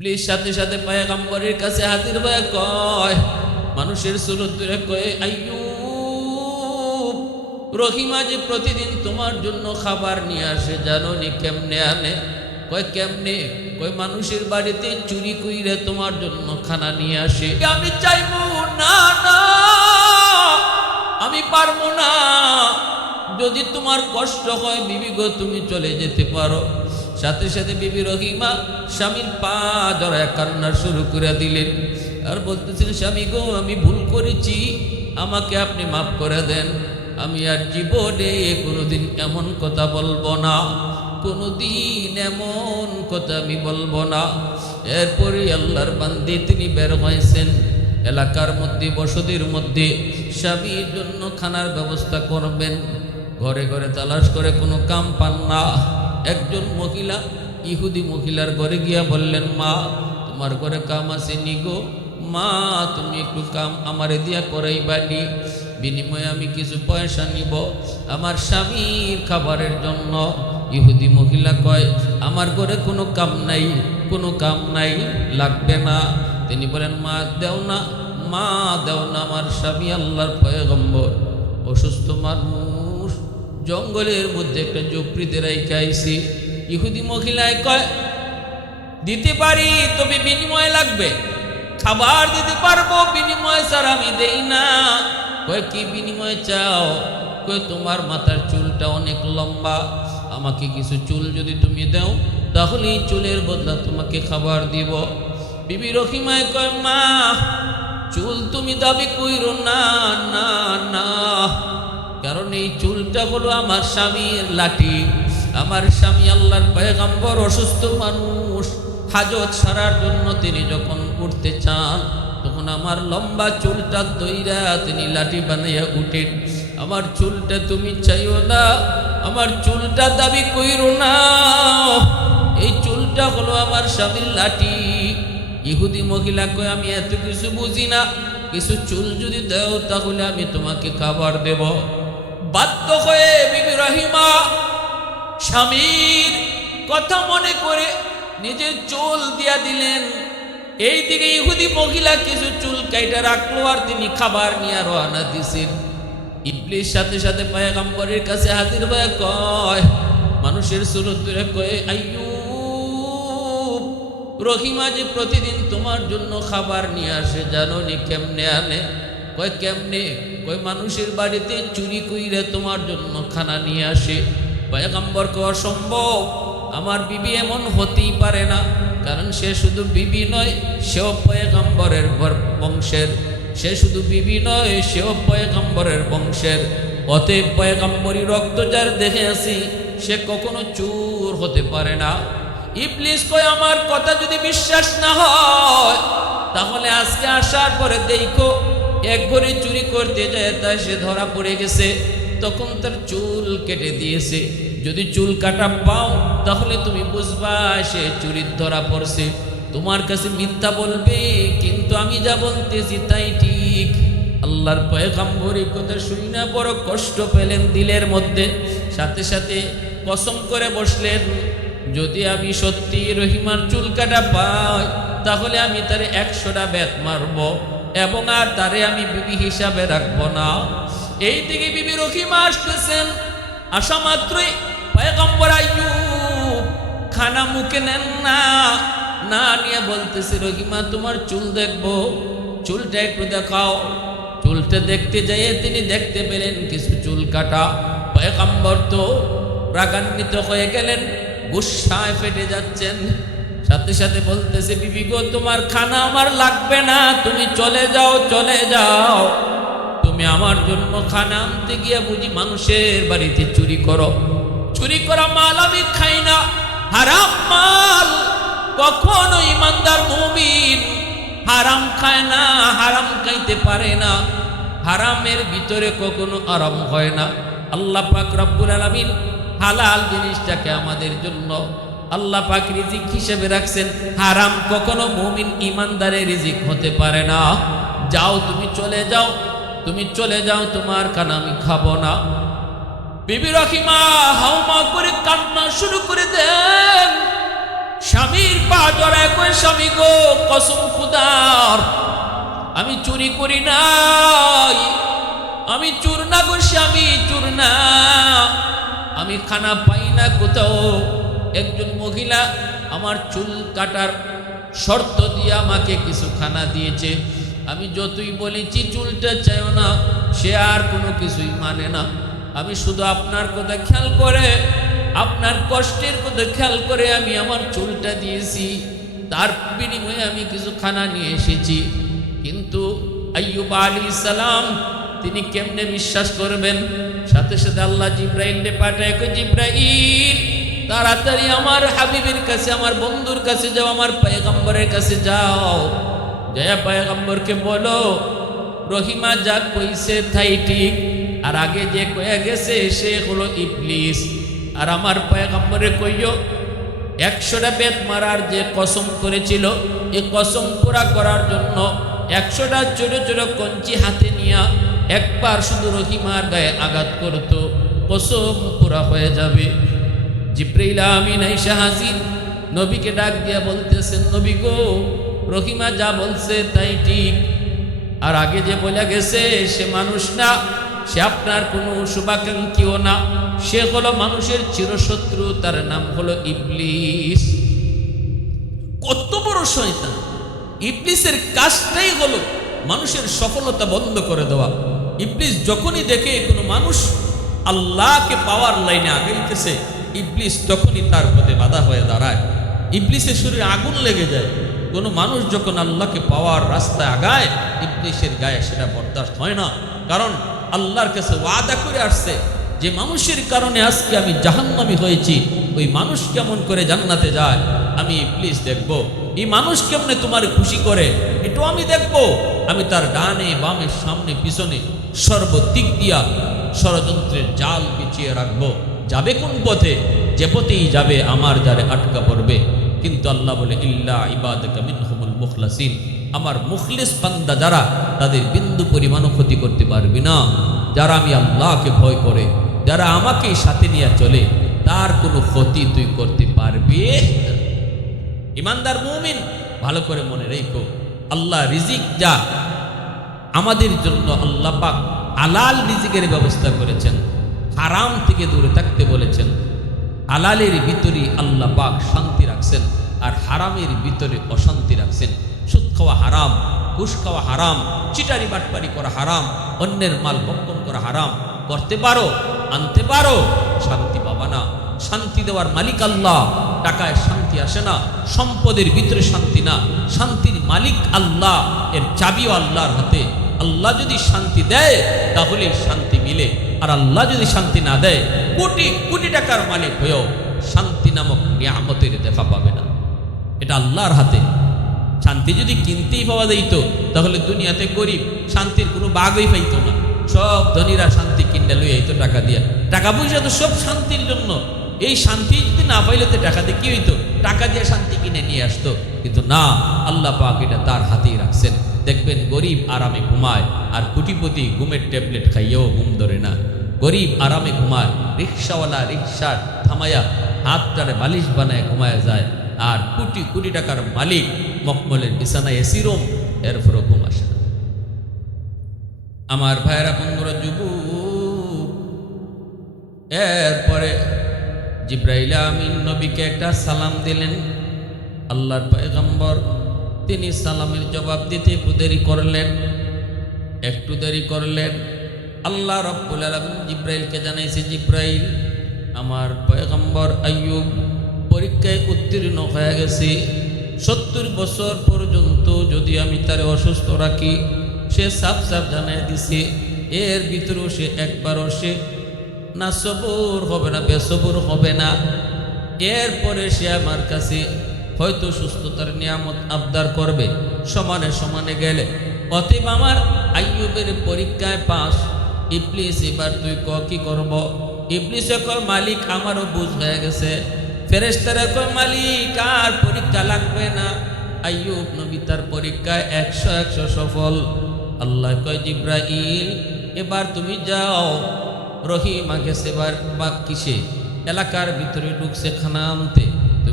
ইবলিস সাথে সাথে পয়গম্বরের কাছে হাজির হয়ে কয়, মানুষের সুরত ধরে কয়, আইয়ুব, রহিমা যে প্রতিদিন তোমার জন্য খাবার নিয়ে আসে, জানো নি কেমনে আনে? কয় কেমনে? কয় মানুষের বাড়িতে চুরি কইরে তোমার জন্য খানা নিয়ে আসে। আমি চাইবো না, না আমি পারবো না। যদি তোমার কষ্ট হয় বিবি গো, তুমি চলে যেতে পারো। সাথে সাথে বিবি রহিমা স্বামীর পা জড়ায় কান্না শুরু করে দিলেন আর বলতেছিলেন, স্বামী গো, আমি ভুল করেছি, আমাকে আপনি মাফ করে দেন। আমি আর জীবনে কোনোদিন এমন কথা বলবো না, কোনোদিন এমন কথা আমি বলবো না। এরপরে আল্লাহর বান্দি তিনি বের হয়েছেন এলাকার মধ্যে, বসতির মধ্যে স্বামীর জন্য খানার ব্যবস্থা করবেন। ঘরে ঘরে তালাশ করে কোনো কাম পান না। একজন মহিলা ইহুদি মহিলার ঘরে গিয়া বললেন, মা তোমার ঘরে কাম আছে নি গো? মা তুমি একটু কাম আমারে দিয়া করাইবানি, বিনিময়ে আমি কিছু পয়সা নিব আমার স্বামীর খাবারের জন্য। ইহুদি মহিলা কয়, আমার ঘরে কোনো কাম নাই, কোনো কাম নাই, লাগবে না। তিনি বলেন, মা দেও না, মা দেও না, আমার স্বামী আল্লাহর পয়গম্বর, অসুস্থ মানুষ, জঙ্গলের মধ্যে একটা ঝুপড়িতে রাইখা আইছি। ইহুদি মহিলায় কয়, দিতে পারি, তবে বিনিময় লাগবে, খাবার দিতে পারবো, বিনিময় স্যার আমি দেই না। কয় কি বিনিময় চাও? কয় তোমার মাথার চুলটা অনেক লম্বা, আমাকে কিছু চুল যদি তুমি দাও তাহলে এই চুলের বদলা তোমাকে খাবার দিব। বিবি রহিমায় কয়, মা চুল তুমি দাবি কইরো না, না না, কারণ এই চুলটা হলো আমার স্বামীর লাঠি। আমার স্বামী আল্লাহর পয়গম্বর, অসুস্থ মানুষ, হাজত সারার জন্য তিনি যখন উঠতে চান তখন আমার লম্বা চুলটা দইরা তিনি লাঠি বানাইয়া উঠেন। আমার চুলটা তুমি চাইও না, আমার চুলটা দাবি কইরো না, এই চুলটা হলো আমার স্বামীর লাঠি। ইহুদি মহিলা কয়, আমি এত কিছু বুঝি না, কিছু চুল যদি দাও তাহলে আমি তোমাকে খাবার দেব। বাধ্য হয়ে বিবি রহিমা স্বামীর কথা মনে করে নিজের চুল দিয়া দিলেন। এইদিকে ইহুদি মহিলা কিছু চুল কাইটা রাখলো আর তিনি খাবার নিয়ে রওনা দিছেন। ইবলিস সাথে সাথে পয়গম্বরের কাছে হাজির হয়ে কয়, মানুষের সুরত ধরে কয়, আইয়ুব, রহিমা যে প্রতিদিন তোমার জন্য খাবার নিয়ে আসে, জানো নি কেমনে আনে? কয় কেমনে? কয় মানুষের বাড়িতে চুরি কইরে তোমার জন্য খানা নিয়ে আসে। পয়গম্বর কয়, অসম্ভব, আমার বিবি এমন হতেই পারে না, কারণ সে শুধু বিবি নয়, সেও পয়গম্বরের বংশের। সে শুধু বিবি নয়, সেও পয়গম্বরের বংশের। অতএব পয়গম্বরী রক্ত যার দেখে আসি, সে কখনো চোর হতে পারে না। ইবলিস কয়, আমার কথা যদি বিশ্বাস না হয় তাহলে আজকে আসার পরে দেখো, এক ঘরে চুরি করতে যায় তা সে ধরা পড়ে গেছে, তখন তার চুল কেটে দিয়েছে। যদি চুল কাটা পাও তাহলে তুমি বুঝবা সে চুরির ধরা পড়ছে। তোমার কাছে মিথ্যা বলবে, কিন্তু আমি যা বলতেছি তাই ঠিক। আল্লাহর পয়গম্বর এই কথা শুনি না বড় কষ্ট পেলেন দিলের মধ্যে। সাথে সাথে কসম করে বসলেন, যদি আমি সত্যি রহিমার চুল কাটা পাই তাহলে আমি তারে 100টা বেত মারব এবং আর তারে আমি বিবি হিসাবে রাখবো না। এই দিকে বিবি রহিমা আসতেছেন, আসা মাত্রই পয়গম্বর আইয়ুব খানা মুখে নেন না, না নিয়ে বলতেছে, রহিমা তোমার চুল দেখবো, চুলটা একটু দেখাও। চুলটা দেখতে যাইয়ে তিনি দেখতে পেলেন কিছু চুল কাটা। পয়গম্বর তো রাগান্বিত হয়ে গেলেন, গুসায় ফেটে যাচ্ছেন। সাথে সাথে বলতেছে, বিবি গো, তোমার খানা আমার লাগবে না, তুমি চলে যাও, চলে যাও। তুমি আমার জন্য খানা আনতে গিয়ে বুঝি মানুষের বাড়িতে চুরি করো? চুরি করা মাল আমি খাই না, হারাম মাল। কখনো ইমানদার মুমিন হারাম খায় না, হারাম খাইতে পারে না। হারামের ভিতরে কখনো আরাম হয় না। আল্লাহ পাক রব্বুল আলামিন হালাল জিনিসটাকে আমাদের জন্য আল্লাহ পাক রিজিক হিসেবে রাখছেন। হারাম কখনো মুমিন ইমানদারের রিজিক হতে পারে না। যাও, তুমি চলে যাও, তুমি চলে যাও, তোমার খানা আমি খাবো না। বিবি রহিমা হাউমা করে কান্না শুরু করে দেন। স্বামীর পা জড়ায় কয়, স্বামী গো কসম খুদার, আমি চুরি করি নাই, আমি চোর না গো স্বামী, চোর না, আমি খানা পাই না কোথাও। একজন মহিলা আমার চুল কাটার শর্ত দিয়ে আমাকে কিছু খানা দিয়েছে, আমি যতই বলেছি চুলটা চাইও না, সে আর কোনো কিছুই মানে না। আমি শুধু আপনার কথা খেয়াল করে, আপনার কষ্টের কথা খেয়াল করে আমি আমার চুলটা দিয়েছি, তার বিনিময়ে আমি কিছু খানা নিয়ে এসেছি। কিন্তু আইয়ুব আলাইহিস সালাম তিনি কেমনে বিশ্বাস করবেন? সাথে সাথে আল্লাহ জিব্রাইলকে পাঠায়, কই জিব্রাইল তাড়াতাড়ি আমার হাবিবের কাছে, আমার বন্ধুর কাছে যাও, আমার পয়গম্বরের কাছে যাও, জয়া পয়গম্বরকে বলো রহিমা যা কইছে তাই ঠিক, আর আগে যে কয়ে গেছে সে হলো ইবলিস। আর আমার পয়গম্বরে কইও 100টা বেত মারার যে কসম করেছিল, এই কসম পুরা করার জন্য 100টা ছোট ছোট কঞ্চি হাতে নিয়ে একবার শুধু রহিমার গায়ে আঘাত করত, কসম পুরা হয়ে যাবে। জিব্রাইল আমিন আইসা হাজির, নবীকে ডাক দিয়া বলতেছেন, নবী গো রহিমা যা বলছে তাই ঠিক, আর আগে যে বলে গেছে সে মানুষ না, সে আপনার কোনো শুভাকাঙ্ক্ষীও না, সে হলো মানুষের চিরশত্রু, তার নাম হলো ইবলিস। কত বড় শয়তান! ইবলিসের কাজটাই হলো মানুষের সফলতা বন্ধ করে দেওয়া। ইবলিস যখনই দেখে কোনো মানুষ আল্লাহকে পাওয়ার লাইনে আগাইতেছে, ইবলিস তখনই তার পথে বাধা হয়ে দাঁড়ায়। ইবলিসের শরীরে আগুন লেগে যায়। কোনো মানুষ যখন আল্লাহকে পাওয়ার রাস্তায় আগায়, ইবলিসের গায়ে সেটা বরদাস্ত হয় না, কারণ আল্লাহর কাছে ওয়াদা করে আসছে যে মানুষের কারণে আজকে আমি জাহান্নামী হয়েছি, ওই মানুষ কেমন করে জান্নাতে যায় আমি ইবলিস দেখব। এই মানুষ কেমনে তোমার খুশি করে এটাও আমি দেখব। আমি তার ডানে বামে সামনে পিছনে সর্বদিক দিয়া ষড়যন্ত্রের জাল বিছিয়ে রাখবো। যাবে কোন পথে? যে পথেই যাবে আমার দ্বারে আটকা পড়বে। কিন্তু আল্লাহ বলে, ইল্লা ইবাদাকা মিনহুমুল মুখলাসিন, আমার মুখলিস বান্দা যারা, তাদের বিন্দু পরিমাণও ক্ষতি করতে পারবি না। যারা আমি আল্লাহকে ভয় করে, যারা আমাকে সাথে নিয়ে চলে, তার কোনো ক্ষতি তুই করতে পারবি না। ইমানদার মুমিন ভালো করে মনে রেখো, আল্লাহ রিজিক যা আমাদের জন্য আল্লাহ পাক হালাল রিজিকের ব্যবস্থা করেছেন, হারাম থেকে দূরে থাকতে বলেছেন। হালালের ভিতরে আল্লাহ পাক শান্তি রাখছেন, আর হারামের ভিতরে অশান্তি রাখছেন। সুদ খাওয়া হারাম, ঘুষ খাওয়া হারাম, চিটারি বাটপারি করা হারাম, অন্যের মাল ভক্ষণ করা হারাম। করতে পারো, আনতে পারো, শান্তি পাবা না। শান্তি দেওয়ার মালিক আল্লাহ। টাকায় শান্তি আসে না, সম্পদের ভিতরে শান্তি না, শান্তির মালিক আল্লাহ, এর চাবিও আল্লাহর হাতে। আল্লাহ যদি শান্তি দেয় তাহলে শান্তি মিলে, আর আল্লাহ যদি শান্তি না দেয়, কোটি কোটি টাকার মালিক হয়েও শান্তি নামক নিয়ামতের দেখা পাবে না। এটা আল্লাহর হাতে। শান্তি যদি কিনতেই পাওয়া যাইত তাহলে দুনিয়াতে গরিব শান্তির কোনো বাগই পাইতো না। সব ধনীরা শান্তি কিনে লই আইতো টাকা দিয়া। টাকা পয়সা তো সব শান্তির জন্য। এই শান্তি যদি না পাইলে তো টাকা দিয়ে কি হইতো? টাকা দিয়ে শান্তি কিনে নিয়ে আসতো। কিন্তু না, আল্লাহ পাক এটা তার হাতেই রাখছেন। দেখবেন গরিব আরামে ঘুমায়, আর কোটিপতি ঘুমের ট্যাবলেট খাইয়েও ঘুম ধরে না। গরিব আরামে ঘুমায়, রিক্সাওয়ালা রিক্সা থামায়া হাতটারে বালিশ বানায় ঘুমায় যায়, আর কোটি কোটি টাকার মালিক মকমলের বিছানায় এসি রুম, এরপরও ঘুম আসে না। আমার ভাইয়েরা, বন্ধুরা, যুবক, এরপরে জিব্রাইল আমিন নবীকে একটা সালাম দিলেন। আল্লাহর পয়গম্বর তিনি সালামের জবাব দিতে একটু দেরি করলেন। আল্লাহ রাব্বুল আলামিন জিব্রাইলকে জানাইছে, জিব্রাইল, আমার পয়গম্বর আইয়ুব পরীক্ষায় উত্তীর্ণ হয়ে গেছে। 70 বছর পর্যন্ত যদি আমি তারে অসুস্থ রাখি, সে সাফ সাফ জানাই দিছে, এর ভিতরেও সে একবারও সে না সবুর হবে না, বেসবুর হবে না। এরপরে সে আমার কাছে হয়তো সুস্থতার নিয়ামত আবদার করবে সমানে সমানে গেলে। অতএব আমার আইয়ুবের পরীক্ষায় পাস। ইবলিস, এবার তুই কি করব? ইবলিস কয়, মালিক আমারও বুঝ হয়ে গেছে। ফেরেশতারা কয়, মালিক আর পরীক্ষা লাগবে না। আইয়ুব নবী তার পরীক্ষায় 100 সফল। আল্লাহ কয়, জিব্রাইল, এবার তুমি যাও। রহিমা গেছে এবার বা কিসে এলাকার ভিতরে ঢুকছে খানা আনতে, তো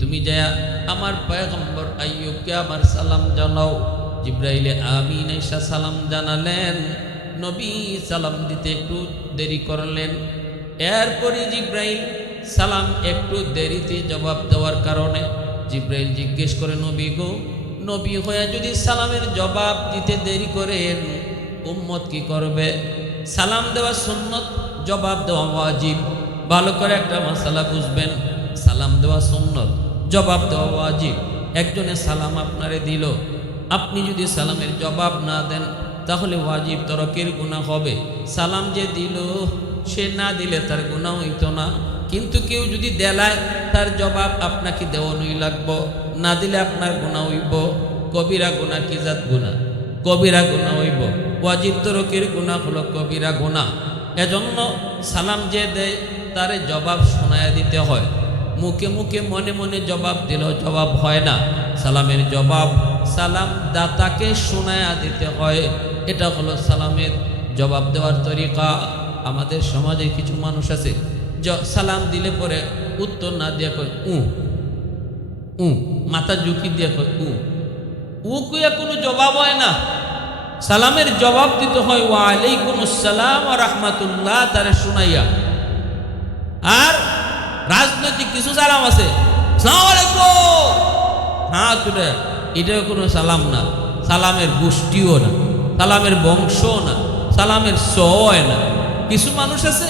তুমি যায়া আমার পয়গম্বর আইয়ুবকে আমার সালাম জানাও। জিব্রাইলে আমিন এসা সালাম জানালেন। নবী সালাম দিতে একটু দেরি করলেন। এরপরে জিব্রাইল সালাম একটু দেরিতে জবাব দেওয়ার কারণে জিব্রাইল জিজ্ঞেস করে, নবী গো, নবী হয়ে যদি সালামের জবাব দিতে দেরি করেন উম্মত কি করবে? সালাম দেওয়া সুন্নত, জবাব দেওয়া ওয়াজিব। ভালো করে একটা মাসালা বুঝবেন, সালাম দেওয়া সুন্নত, জবাব দেওয়া ওয়াজিব। একজনে সালাম আপনারে দিল, আপনি যদি সালামের জবাব না দেন তাহলে ওয়াজিব তরকের গুনাহ হবে। সালাম যে দিল সে না দিলে তার গুনাহ হইতো না, কিন্তু কেউ যদি দেলায় তার জবাব আপনাকে দেওয়ানোই লাগবো, না দিলে আপনার গুনাহ হইব। কবিরা গুনাহ কি জাত গুনাহ? কবিরা গুনাহ হইব। ওয়াজিব তরকের গুনাহ হলো কবিরা গুনাহ। এজন্য সালাম যে দেয় তারে জবাব শোনায়া দিতে হয়। মুখে মুখে মনে মনে জবাব দিলেও জবাব হয় না। সালামের জবাব সালাম দাতাকে শোনায়া দিতে হয়। এটা হলো সালামের জবাব দেওয়ার তরিকা। আমাদের সমাজে কিছু মানুষ আছে সালাম দিলে পরে উত্তর না দিয়ে কয় মাথা ঝুঁকি দিয়ে কয় কুইয়া কোনো জবাব হয় না। সালামের জবাব দিতে হয় ওয়ালাইকুম আসসালাম ওয়া রাহমাতুল্লাহ তারে শুনাইয়া। আর রাজনৈতিক কিছু সালাম আছে, আসসালামু আলাইকুম, হ্যাঁ তুলে, এটা কোনো সালাম না। সালামের গোষ্ঠীও না, সালামের বংশও না, সালামের সয় না। কিছু মানুষ আছে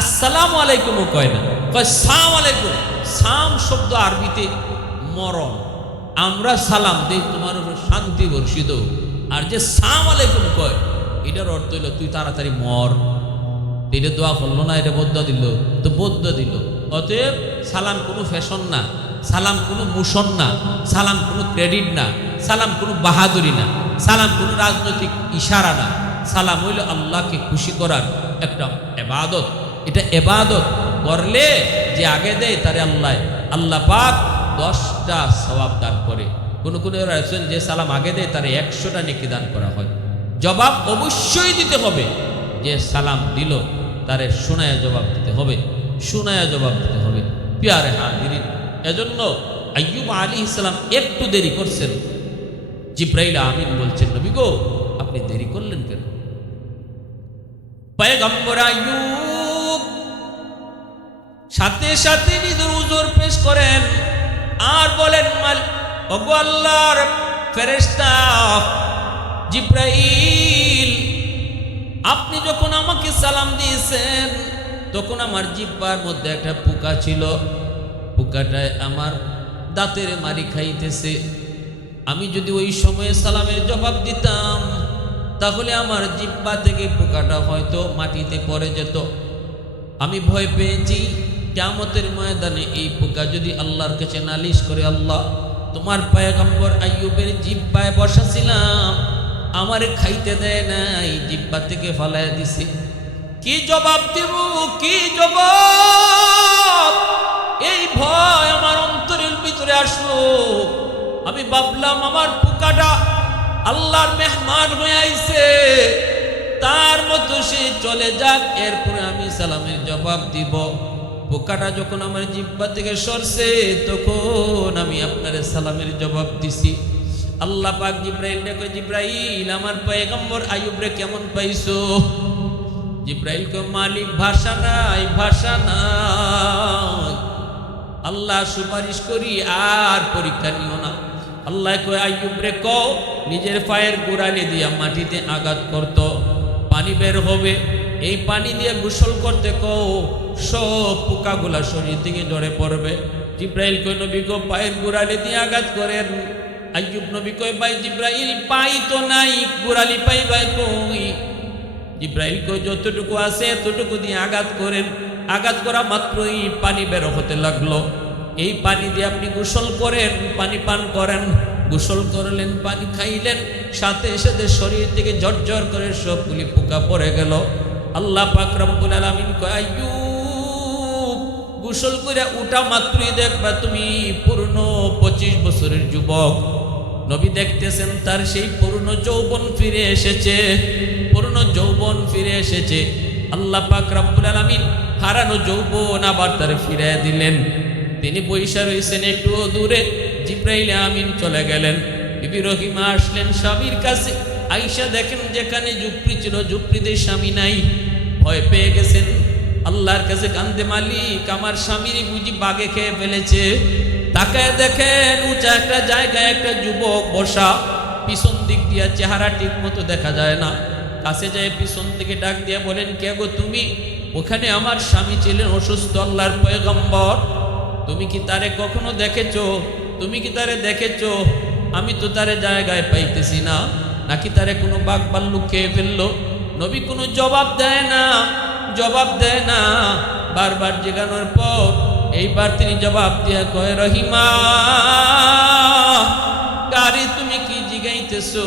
আসসালামু আলাইকুমও কয় না, কয় সালাম আলাইকুম। সাম শব্দ আরবিতে মরণ। আমরা সালাম দেই তোমার উপর শান্তি বর্ষিত, আর যে সালাম আলাইকুম কয় এটার অর্থ হইল তুই তাড়াতাড়ি মর। এটা দোয়া করলো না, এটা বদ্দা দিল তো বদ্দা দিল। অতএব সালাম কোনো ফ্যাশন না, সালাম কোনো মোশন না, সালাম কোনো ক্রেডিট না, সালাম কোনো বাহাদুরি না, সালাম কোনো রাজনৈতিক ইশারা না। সালাম হইল আল্লাহকে খুশি করার একটা এবাদত। এটা এবাদত করলে যে আগে দেয় তারে আল্লাহ পাক 10টা সওয়াব দান করে। কোনো রয়েছেন যে সালাম আগে দেয় তারে 100টা নেকি দান করা হয়। জবাব অবশ্যই দিতে হবে। যে সালাম দিল তারে শোনায়া জবাব দিতে হবে, শোনায়া জবাব দিতে হবে। পিয়ারে হাজিরিন, এজন্য আইয়ুব আলাইহিস সালাম একটু দেরি করছেন। জিব্রাইল আমিন বলছেন, নবী গো আপনি দেরি করলেন কেন? পয়গম্বর আইয়ুব সাথে সাথে নিজের উযর পেশ করেন আর বলেন, ওগো আল্লাহর ফেরেশতা জিব্রাইল, আপনি যখন আমাকে সালাম দিয়েছেন তখন আমার জিহ্বার মধ্যে একটা পোকা ছিল। পোকাটায় আমার দাঁতের মারি খাইতেছে। আমি যদি ওই সময়ে সালামের জবাব দিতাম তাহলে আমার জিহ্বা থেকে পোকাটা হয়তো মাটিতে পড়ে যেত। আমি ভয় পেয়েছি কিয়ামতের ময়দানে এই পোকা যদি আল্লাহর কাছে নালিশ করে, আল্লাহ তোমার পয়গম্বর আইয়ুবের জিহ্বায় বসাছিলাম, আমারে খাইতে দেয় নাই, জিহ্বা থেকে ফালাইয়া দিছে। কি জবাব দেব, কি জবাব? এই ভয় আমার অন্তরের ভিতরে আসলো। আমি ভাবলাম আমার পোকাটা আল্লাহর মেহমান হয়ে আইছে, তার মতো সে চলে যাক, এরপরে আমি সালামের জবাব দিব। পোকাটা যখন আমার জিহ্বা থেকে সরছে তখন আমি আপনার সালামের জবাব দিছি। আল্লাহ পাক জিব্রাইল রে, জিব্রাইল আমার পয়গম্বর আইয়ুব রে কেমন পাইছো? জিব্রাইল কয়, মালিক ভাষা নাই, ভাষা নাই। আল্লাহ সুপারিশ করি আর পরীক্ষা নিও না। আল্লাহ কয়, আইয়ুব রে কও নিজের পায়ের গোড়ালি দিয়া মাটিতে আঘাত করত, পানি বের হবে। এই পানি দিয়ে গোসল করতে কও, সব পোকাগুলা শরীর থেকে ঝরে পড়বে। জিব্রাইল কয়, নবী গো পায়ের গোড়ালি দিয়ে আঘাত করেন। আইয়ুব নবী কয়, ভাই জিব্রাইল পাই তো নাই, গোড়ালি পাই ভাই কই? জিব্রাইল কয়, যতটুকু আছে এতটুকু দিয়ে আঘাত করেন। আঘাত করা মাত্রই পানি বের হতে লাগলো। এই পানি দিয়ে আপনি গোসল করেন, পানি পান করেন। গোসল করলেন, পানি খাইলেন, সাথে সাথে শরীর থেকে ঝরঝর করে সবগুলি পোকা পড়ে গেল। আল্লাহ পাক রব্বুল আলামিন কয়, আইয়ুব গোসল করে উঠা মাত্রই দেখবা তুমি পূর্ণ 25 বছরের যুবক। নবী দেখতেছেন তার সেই পূর্ণ যৌবন ফিরে এসেছে, পূর্ণ যৌবন ফিরে এসেছে। আল্লাহ পাক রব্বুল আলামিন হারানো যৌবন আবার তার ফিরিয়ে দিলেন। তিনি বৈশা রয়েছেন একটু দূরে। জিব্রাইল আমিন চলে গেলেন, বিবি রহিমা আসলেন স্বামীর কাছে। আয়েশা দেখেন যেখানে ঝুপড়ি ছিল ঝুপড়িতে স্বামী নাই, ভয় পেয়ে গেছেন। আল্লাহর কাছে কান্দে, মালিক আমার স্বামীর বুঝি বাগে খেয়ে ফেলেছে। তাকায় দেখেন উঁচা একটা জায়গায় একটা যুবক বসা, পিছন দিক দিয়া চেহারা ঠিক মতো দেখা যায় না। কাছে যায় পিছন থেকে ডাক দিয়া বলেন, কে গো তুমি? ওখানে আমার স্বামী ছিলেন অসুস্থ, আল্লাহর পয়গম্বর। তুমি কি তারে কখনো দেখেছো? তুমি কি তারে দেখেছো? আমি তো তারে জায়গায় পাইতেছি না। নাকি তারে কোনো বাঘ ভাল্লুক খেয়ে ফেললো? নবী কোনো জবাব দেয় না, জবাব দেয় না। বারবার জিজ্ঞানোর পর এইবার তিনি জবাব দিয়া কয়, রহিমা, কারে তুমি কি জিগাইতেছো?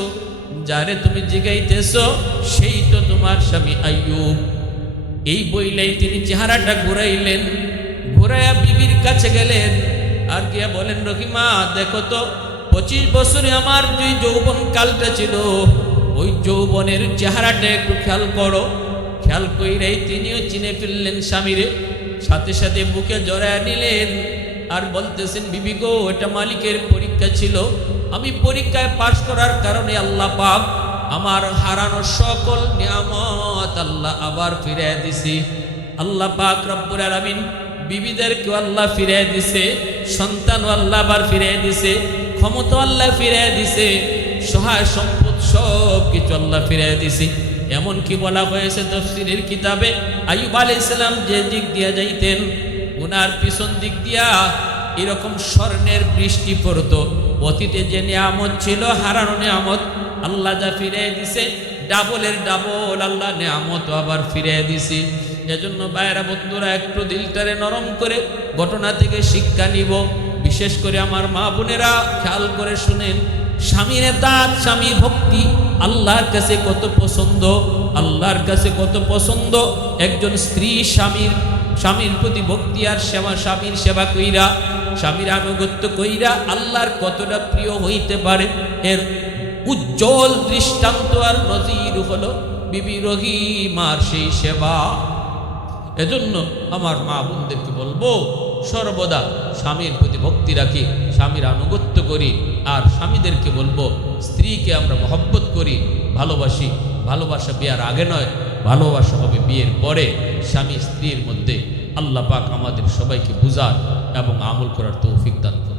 যারে তুমি জিগাইতেছো সেই তো তোমার স্বামী আইয়ুব। এই বইলেই তিনি চেহারাটা ঘুরাইলেন, ঘুরাইয়া বিবির কাছে গেলেন আর গিয়া বলেন, রহিমা দেখো তো, 25 বছরে আমার যে যৌবন কালটা ছিল, ওই যৌবনের চেহারাটা একটু খেয়াল করো। খেয়াল কইরাই তিনিও চিনে ফেললেন স্বামীরে। সাথে সাথে বুকে জড়ায় নিলেন আর বলতেছেন, বিবি গো, এটা মালিকের পরীক্ষা ছিল। আমি পরীক্ষায় পাশ করার কারণে আল্লাহ পাক আমার হারানো সকল নিয়ামত আল্লাহ আবার ফিরিয়ে দিছি। আল্লাহ পাক রব্বুল আলামিন বিবিদেরকে আল্লাহ ফিরিয়ে দিছে, সন্তানও আল্লাহ আবার ফিরিয়ে দিছে, ক্ষমতা আল্লাহ ফিরিয়ে দিছে, সহায় সম্পদ সব কিছু আল্লাহ ফিরিয়ে দিছে। এমন কি বলা হয়েছে তাফসীরের কিতাবে, আইয়ুব আলাইহিস সালাম যে দিক দিয়া যাইতেন, উনার পিছন দিক দিয়া এরকম স্বর্ণের বৃষ্টি পড়তো। অতীতে যে নিয়ামত ছিল, হারানো নিয়ামত আল্লাহ যা ফিরিয়ে দিছে, ডাবলের ডাবল আল্লাহ নিয়ামত আবার ফিরিয়ে দিছে। এজন্য ভাইয়েরা বন্ধুরা, একটু দিলটারে নরম করে ঘটনা থেকে শিক্ষা নিব। বিশেষ করে আমার মা বোনেরা খেয়াল করে শুনেন, স্বামীর তাঁত, স্বামী ভক্তি আল্লাহর কাছে কত পছন্দ, আল্লাহর কাছে কত পছন্দ। একজন স্ত্রী স্বামীর প্রতি ভক্তি আর সেবা, স্বামীর সেবা কইরা, স্বামীর আনুগত্য কইরা আল্লাহর কতটা প্রিয় হইতে পারে, এর উজ্জ্বল দৃষ্টান্ত আর নজির হলো বিবি রহিমার সেই সেবা। এজন্য আমার মা বোনদেরকে বলবো, সর্বদা স্বামীর প্রতি ভক্তি রাখি, স্বামীর আনুগত্য করি। আর স্বামীদেরকে বলবো, স্ত্রীকে আমরা মহব্বত করি, ভালোবাসি। ভালোবাসা বিয়ের আগে নয়, ভালোবাসা হবে বিয়ের পরে। স্বামী স্ত্রীর মধ্যে আল্লাহ পাক আমাদের সবাইকে বুঝার এবং আমল করার তৌফিক দান করুন।